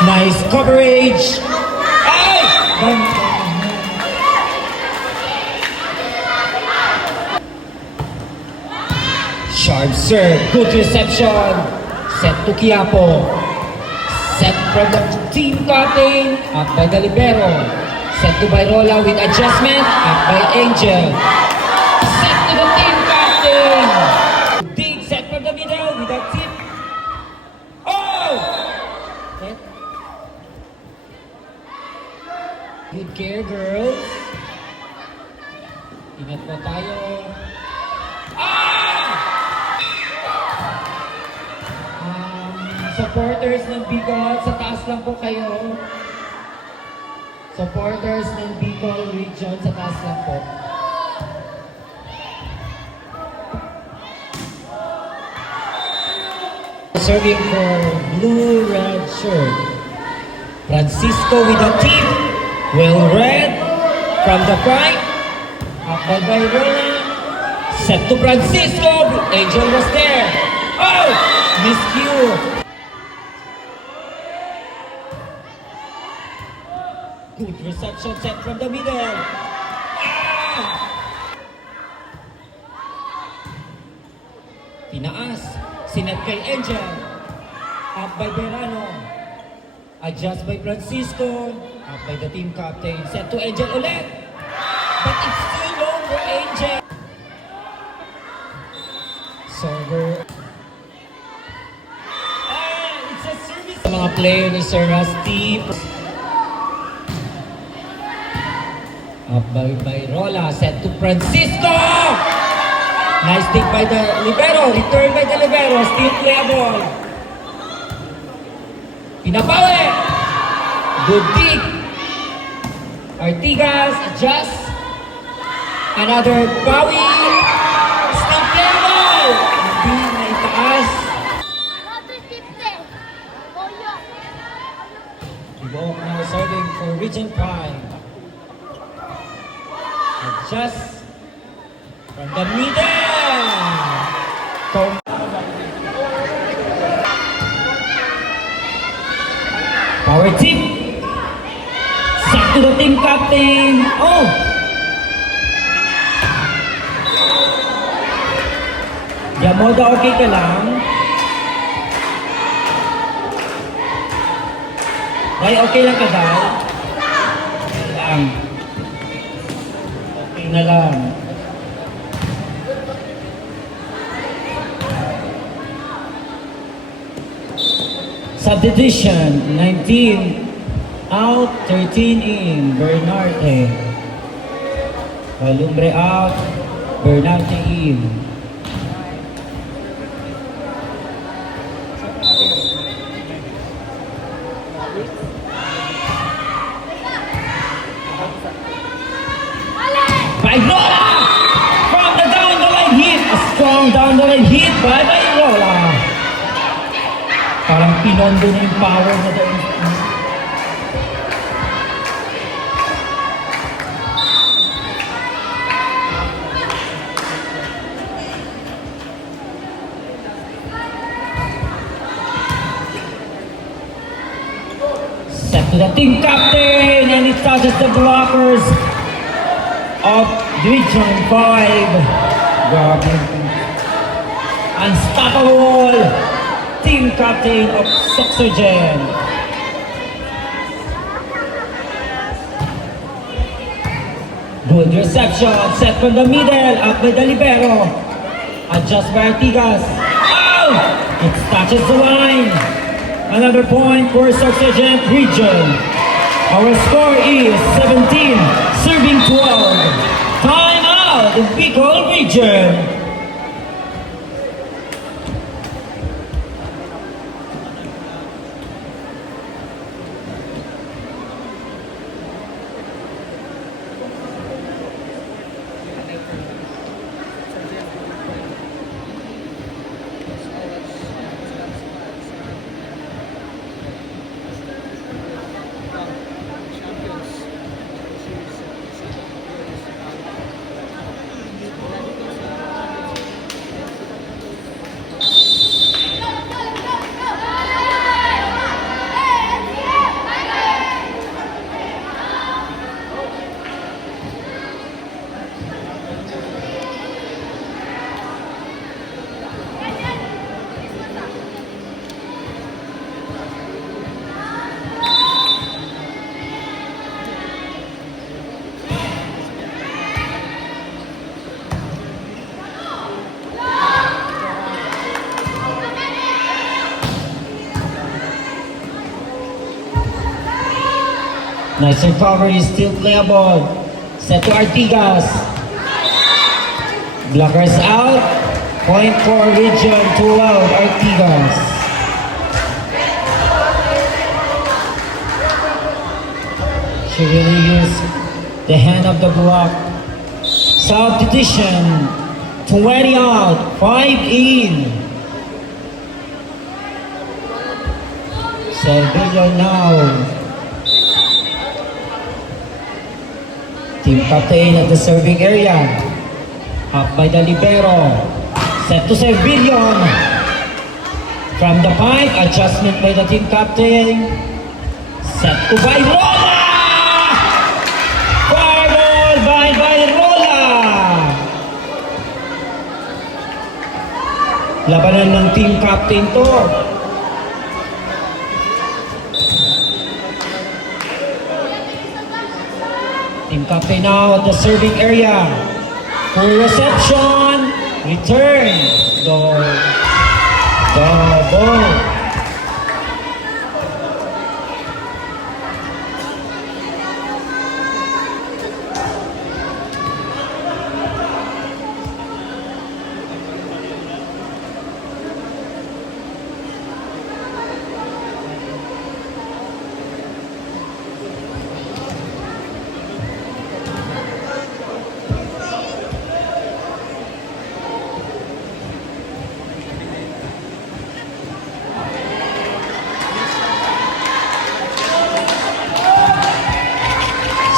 Nice coverage. Ay! Sharp serve. Good reception. Set to Quiapo. Set from the team captain. Up by the libero. Set to Bayrola with adjustment. Up by Angel. Set to the team captain. Dig set from the middle with a tip. Oh! Set. Good care, girls. Ingat po tayo. Supporters ng Bicol, sa taas lang po kayo. Supporters ng Bicol region, sa taas lang po. Serving for blue-red shirt. Francisco with a tip. Well read from the right. Up by Bayrola. Set to Francisco. Angel was there. Oh! Miscue. Good reception set from the middle. Tinaas. Sinet kay Angel. Up by Berano. Adjust by Francisco. Up by the team captain. Set to Angel ulit. But it's too low for Angel. Server. It's a service. Mga player ni Sir Rusty. Up by Bayrola, set to Francisco! Nice dig by the libero, return by the libero, still playable. Pinapawi! Good dig. Artigas, adjust. Another Bawi. Still playable. Hindi na itaas. Ibok now serving for Region 5. Adjust from the middle. Power tip. Set to the team captain. Oh! Yamoda, okay ka lang? Ay, okay lang ka daw? Okay lang. Na lang. Subdivision 19 out, 13 in. Bernarte. Palumbre out, Bernarte in. Bayrola! From the down the line hit! A strong down the line hit by Bayrola! Parang pinondo na yung power na doon. Set to the team captain and it touches the blockers of Region 5. Unstoppable team captain of Soxogen. Good reception, set from the middle, up by the libero. Adjust by Artigas. Oh! It touches the line. Another point for Soxogen region. Our score is 17, serving 12. Time out in Bicol region. Nice recovery, still playable. Set to Artigas. Blockers out. Point for Region 12, Artigas. She really used the hand of the block. Substitution. 20 out, 5 in. Servillo now. Team captain at the serving area. Up by the libero. Set to Servillo. From the pipe, adjustment by the team captain. Set to Bayrola. Fireball by Bayrola. Labanan ng team captain to. Team captain now at the serving area. For reception, return. Double.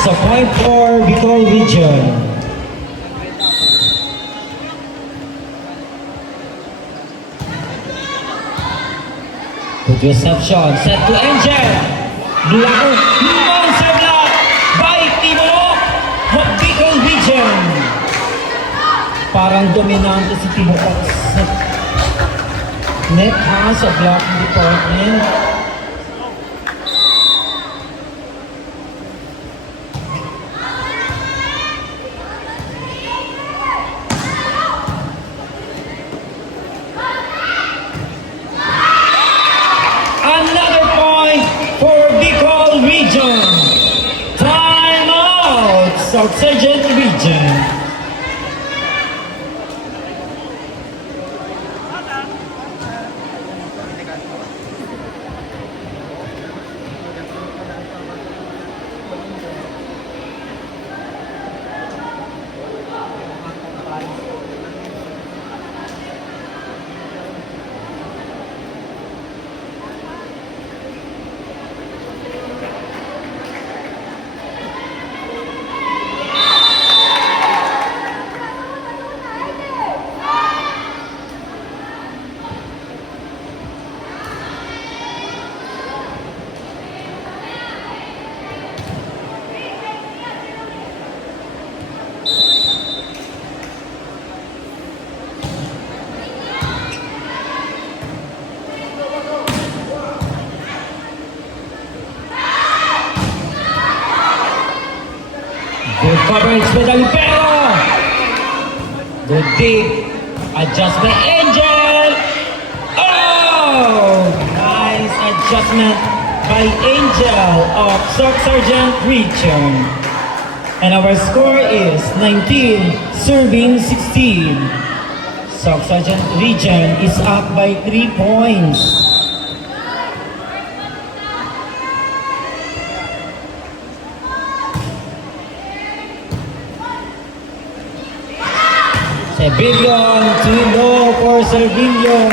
So point for Bicol Region. Good reception. Set to Angel. Blocker. Monster block by Timo of Bicol Region. Parang dominante si Timo sa net ha sa blocking department. Another point for Bicol Region. Time out, South Sergeant Region. Good coverage by the libero. Good deep. Adjust by Angel. Oh! Nice adjustment by Angel of South Sergeant Region. And our score is 19 serving 16. South Sergeant Region is up by 3 points. Servillion, too low for Servillion.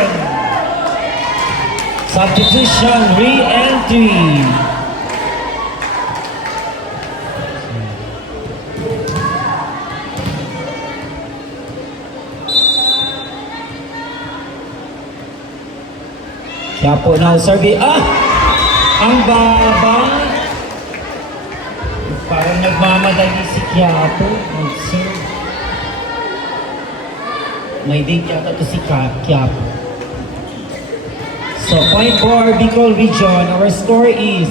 Substitution, re-entry. Kaya po now, ang baba. Parang nagmamadali si Quiapo. May date yata to si Quiapo. So point for Bicol Region. Our score is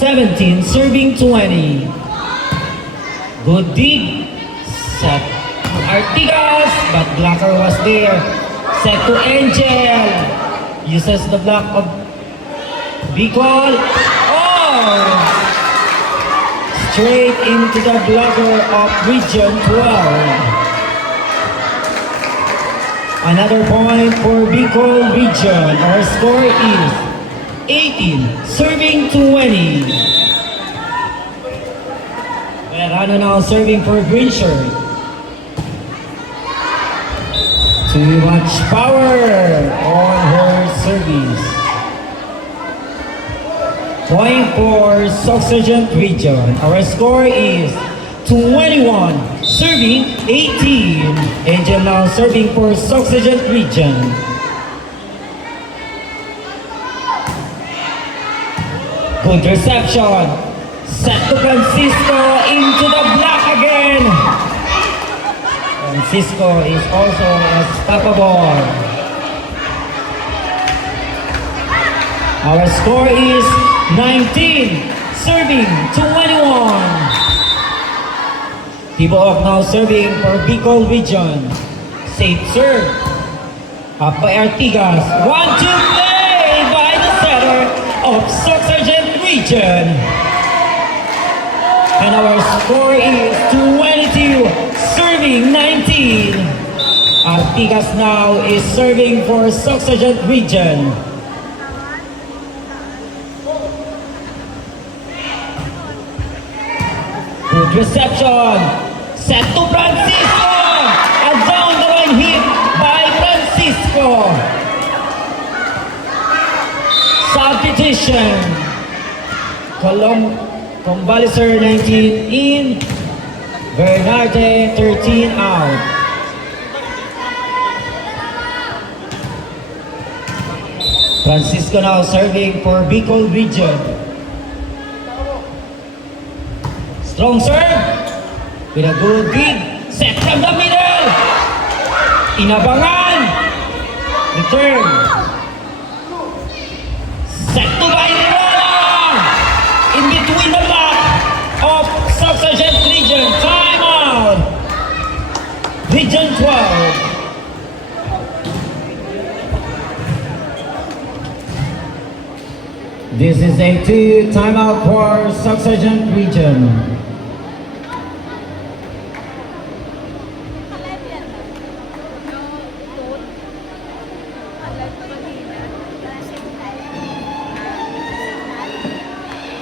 17 serving 20. Good dig. Set to Artigas, but blocker was there. Set to Angel. Uses the block of Bicol. Oh! straight into the blocker of Region 12. Another point for Bicol Region. Our score is 18, serving 20. Verano now serving for green shirt. Too much power on her service. Point for Soc Sergeant Region. Our score is 21, serving 18. Angel now serving for Soc Sergeant Region. Good reception. Set to Francisco into the block again. Francisco is also unstoppable. Our score is 19, serving 21. Tibook now serving for Bicol Region. Safe serve. Up by Artigas. 1-2 play by the setter of Soc Sergeant Region. And our score is 22, serving 19. Artigas now is serving for Soc Sergeant Region. Good reception. Set to Francisco. A down the line hit by Francisco. Substitution. Convaliser 19 in. Bernarde 13 out. Francisco now serving for Bicol Region. Strong serve. With a good dig. Set from the middle. Inabangan. Return. Set to Bayrola. In between the back of Soc Sergeant Region. Time out. Region 12. This is a 2 timeout for Soc Sergeant Region.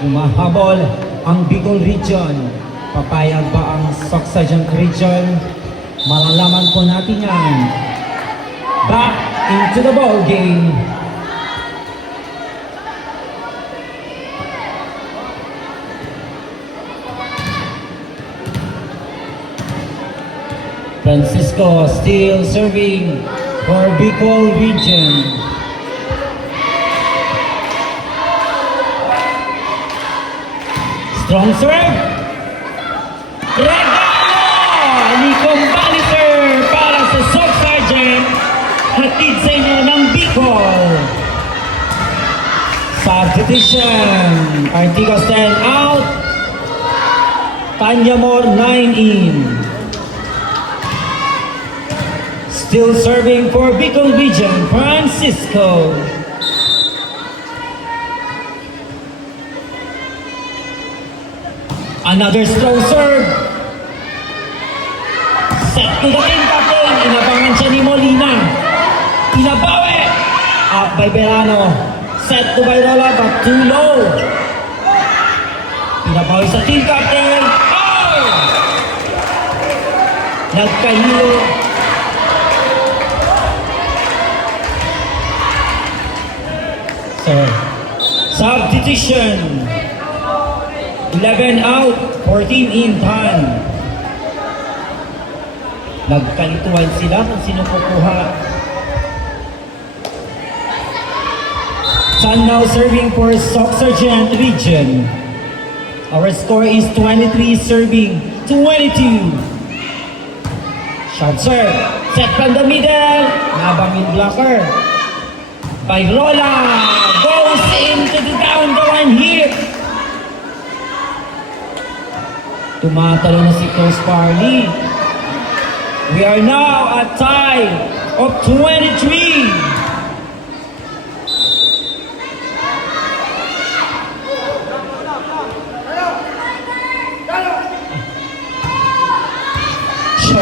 Umahabol ang Bicol Region. Papayag ba ang Soc Sergeant Region? Malalaman po natin yan. Back into the ball game. Francisco still serving for Bicol Region. Strong serve. Regalo ni Convaliser para sa Soc Sergeant. Hatid sa inyo ng Bicol. Substitution. Artigas 10 out. Tanya Mor 9 in. Still serving for Bicol Region, Francisco. Another strong serve. Set to the team captain. Inabangan siya ni Molina. Inabawi. Up by Verano. Set to Bayrola but too low. Inabawi sa team captain. Oh! Nagkahilo. Substitution. 11 out, 14 in time. Nagkalituan sila kung sino kukuha. Sun now serving for Soc Sergeant Region. Our score is 23 serving 22. Shot serve. Set from the middle. Nabangin blocker. Bayrola goes into the down the line hit. Tumatalo na si Coach Parley. We are now at tie of 23.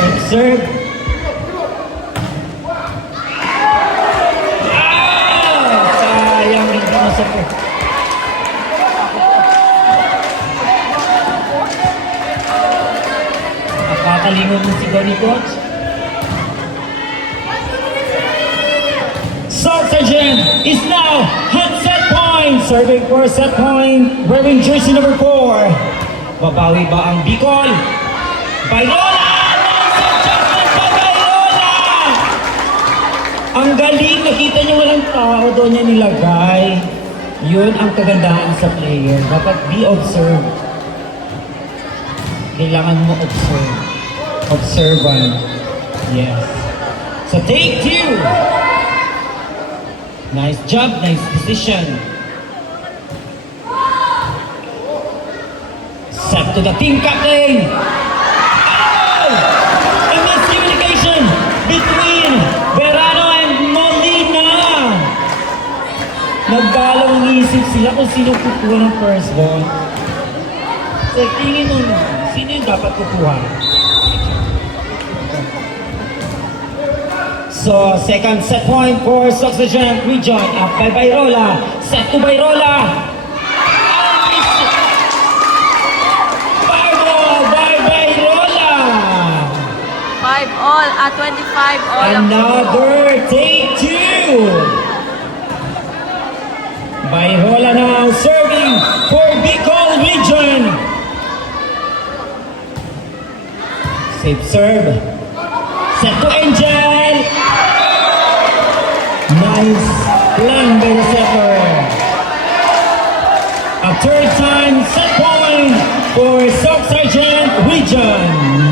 Sharp serve. Sayang, hindi masapit. Nakakalingon mo sigaw ni Coach. Salt Sergeant is now at set point. Serving for set point. Wearing jersey number 4. Babawi ba ang Bicol? Bayrola! Nice adjustment by Bayrola! Ang galing. Nakita niyo walang tao doon niya nilagay. Yun ang kagandahan sa player. Dapat be observed. Kailangan mo observe. Observant. Yes. So take 2. Nice job, nice decision. Set to the team captain. Oh! A miscommunication between Verano and Molina. Nagdalawang isip sila kung sino kukuha ng first ball. So tingin mo na, sino yung dapat kukuha? So, second set point for Soxagen Region. Up by Bayrola. Set to Bayrola. Fireball by Bayrola. 5 all at 25 all. Another take 2. Bayrola now serving for Bicol Region. Safe serve. Set to Angel. Nice plan by the setter. A third time set point for Sox Sergeant Region.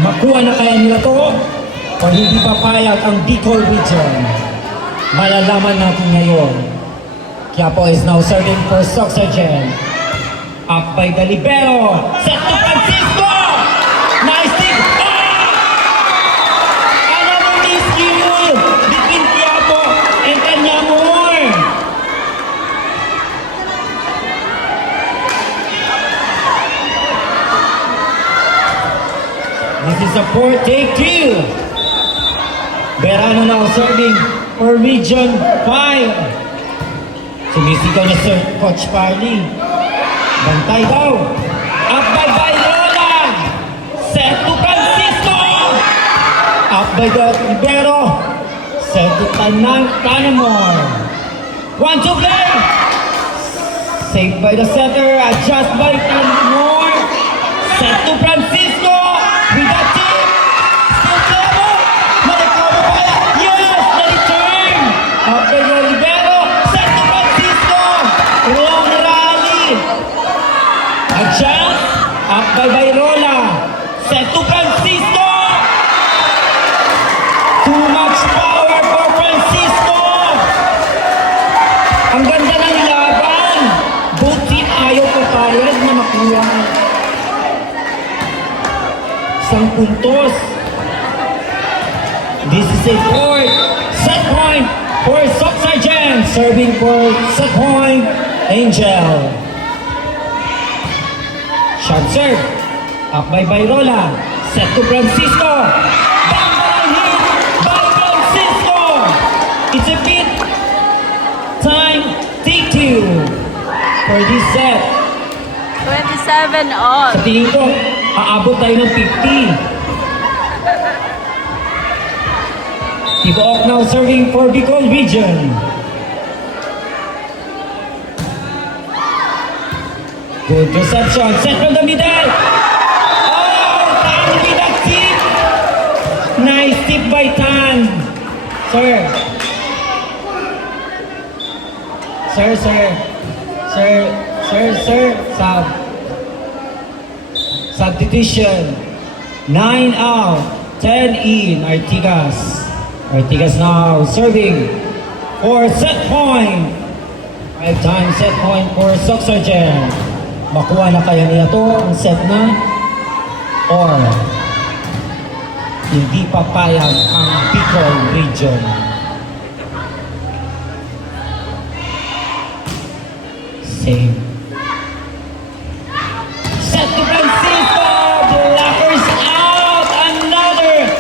Makuha na kaya nila to o hindi papayag ang Bicol Region? Malalaman natin ngayon. Quiapo is now serving for Sox Sergeant. Up by the libero. Set to Francisco. Nice tip. Between Quiapo and Canyamor. This is a 4 take 2. Verano now serving for Region 5. Sumisigaw na Sir Coach Parley. Bantay daw. Up by Bayrola. Set to Francisco. Up by the libero. Set to Tanamor. 1-2 play. Saved by the center. Adjust by Tanamor. Set to Francisco. With a tip. Still Clevo. Malikobo pala. Yes! Na-return. Up by the libero. Set to Francisco. Wrong rally. Adjust. Up by Bayrola. Set to Francisco. Too much power for Francisco! Ang ganda ng laban! Both team ayaw papayag na makuha isang puntos. This is a fourth set point for Sox Sergeant. Serving for set point, Angel. Shot serve. Up by Bayrola. Set to Francisco. It's a bit time take 2 for this set. 27 all. Sa tingin ko, aabot tayo ng 50. Tibook now serving for Bicol Region. Good reception. Set from the middle. Oh, Tan with a tip. Nice tip by Tan. Sir. Sir, substitution. 9 out, 10 in, Artigas now serving for set point. 5 times set point for Sox Sergeant. Makuha na kaya nila to ang set na? Or hindi papayag ang Bicol Region? Same. Set to Francisco. Blockers out. Another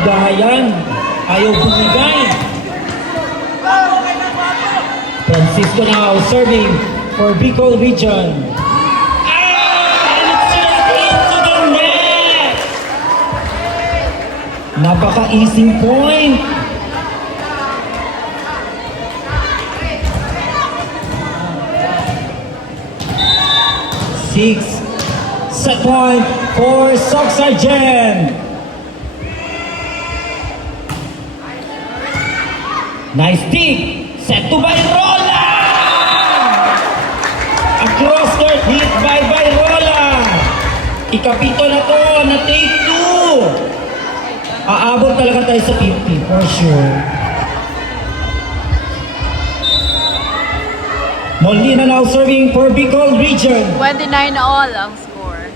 nagdahayan. Ayaw bumigay. Francisco now serving for Bicol Region. And it's just into the net! Napaka-easing point. Six set point for Sock Sergeant. Nice dig. Set to Bayrola. Across court hit by Bayrola. Ikapito na to na take two. Aabot talaga tayo sa 50 for sure. Molina now serving for Bicol Region. 29 all ang score.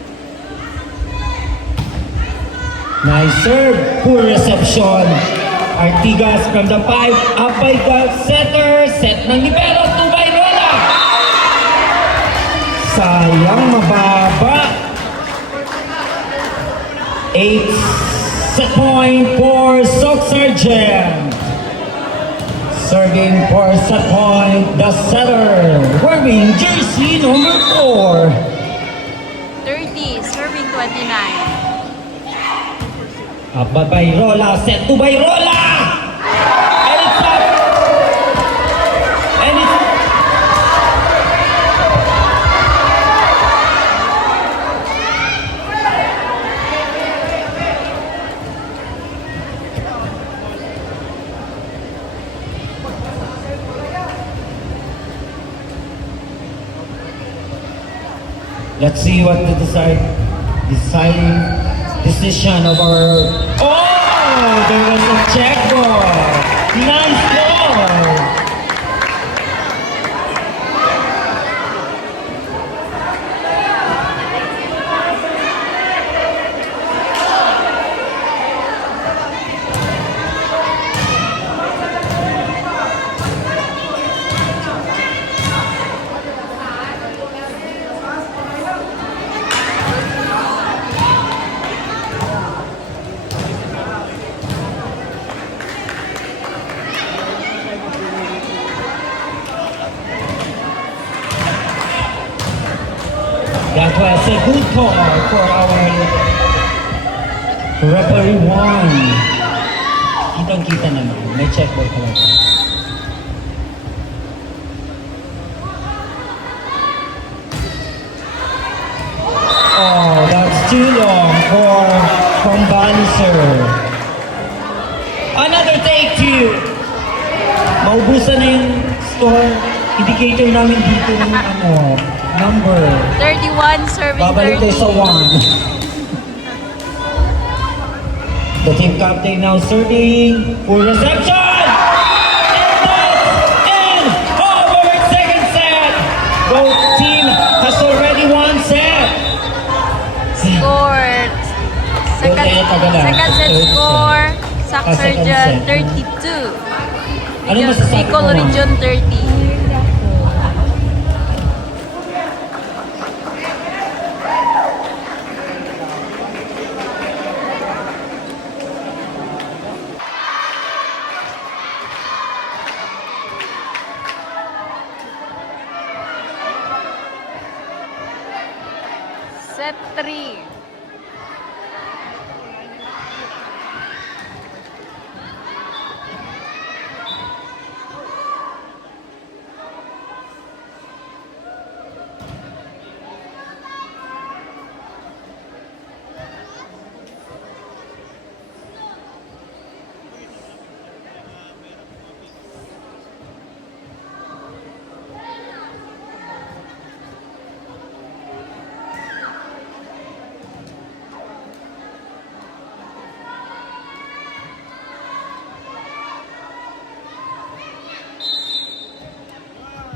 Nice serve, poor reception. Artigas from the 5, up by the setter. Set ng libero to Bayrola. Sayang, mababa. 8 set point for Sock Sergeant. Serving for set point, the setter, wearing jersey number 4. 30, serving 29. Up by Bayrola, set to Bayrola! And it's up! And it's... Let's see what the deciding decision of our... Oh! There was a check ball! Nice ball! That was a good call for our referee 1. Kitang-kita naman. May check ball talaga. Oh, that's too long for from Bannister. Another take 2. Maubusan na yung score indicator namin dito ng number. 31, serving Babalik tayo sa 30. 1. The team captain now serving for reception! And that's in! Over second set! Both team has already won set! Score. Second set score. Sock Sergeant 32. Ano masasabi Bicol mo, ma'am? Region 30. Set 3.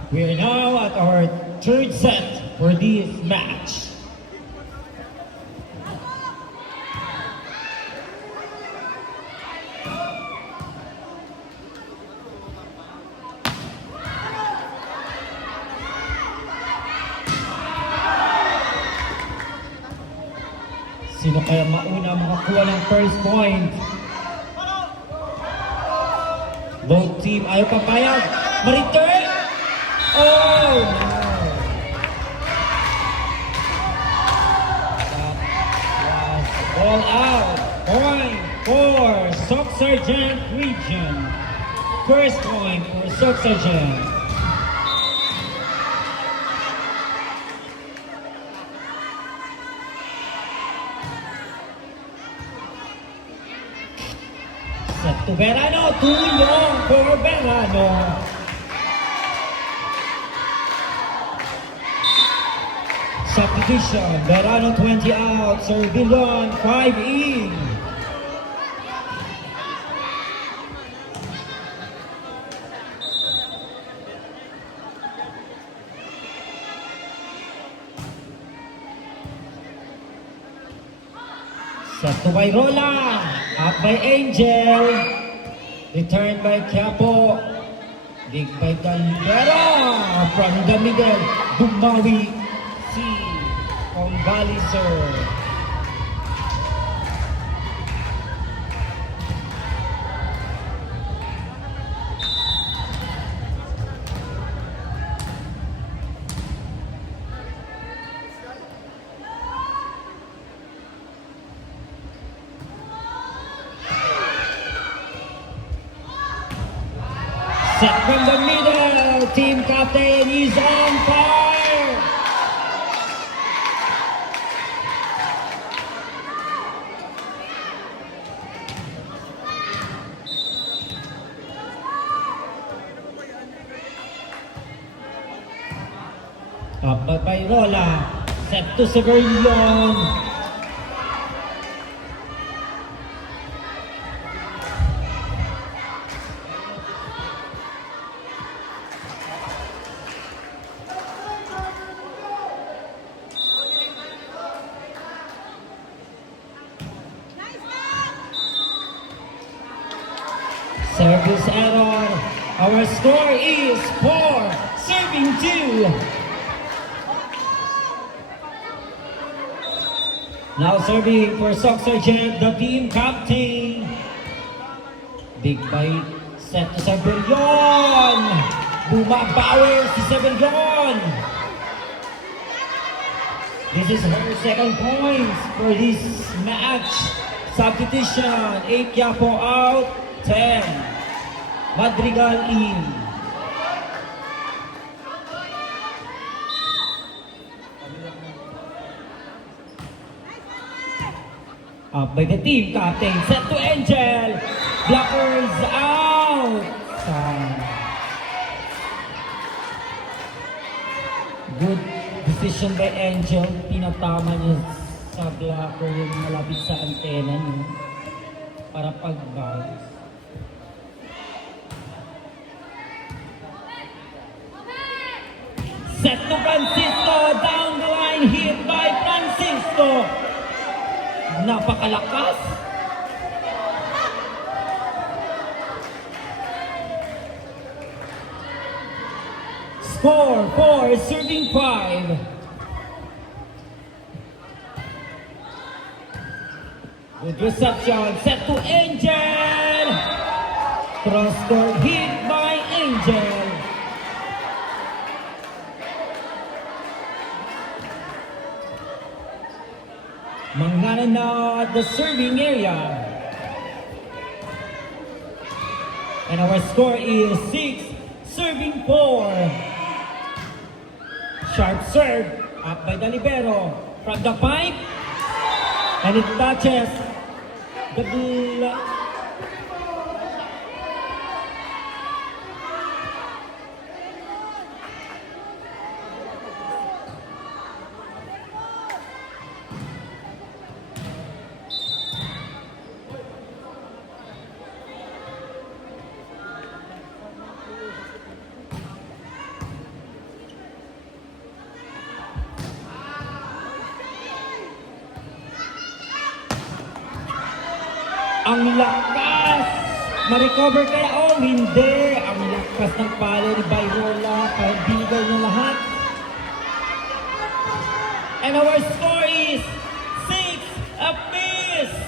We are now at our third set for this match. Sino kaya mauna makakuha ng first point? team ayaw papayag. Ma-return! Oh! That was all out. Point for Sock Sergeant Region. First point for Sock Sergeant. Set to Verano, too long for Verano. Substitution, Verano 20 out, Servilon 5 in. Set to Bayrola, up by Angel, returned by Quiapo, dig by Dalibera, from the middle, Bumawi, C, from Baliser. Set from the middle, team captain is on fire! Up by Bayrola, set to Severyon. Service error. Our score is 4, serving 2. Now serving for Sock Sergeant, the team captain. Big bite, set to Severyon. Bumabawi si Severyon. This is her second points for this match. Substitution, 8 Quiapo out, 10. Madrigal in. Up by the team captain, set to Angel. Blockers out. Good decision by Angel. Pinatama niya sa blocker yung malapit sa antena niya para pag-bounce. Set to Francisco, down the line, hit by Francisco. Napakalakas. Score 4, serving 5. Good reception, set to Angel. Cross court hit by Angel. Mangana na at the serving area. And our score is 6, serving 4. Sharp serve, up by Dalibero. From the pipe, and it touches the ang lakas! Ma-recover kaya? Oh, hindi! Ang lakas ng palo ni Bayrola. Pagbigal niya lahat. And our score is 6 apiece!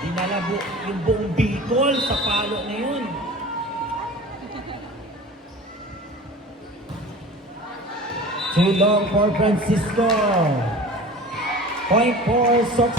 Dinala yung buong Bicol sa sa palo na yun. Too long for Francisco. Point for Sox.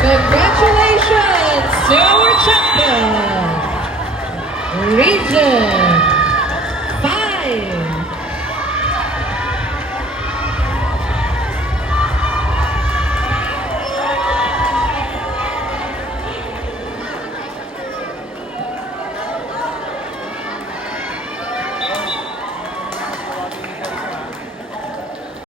Congratulations to our champion, Region 5.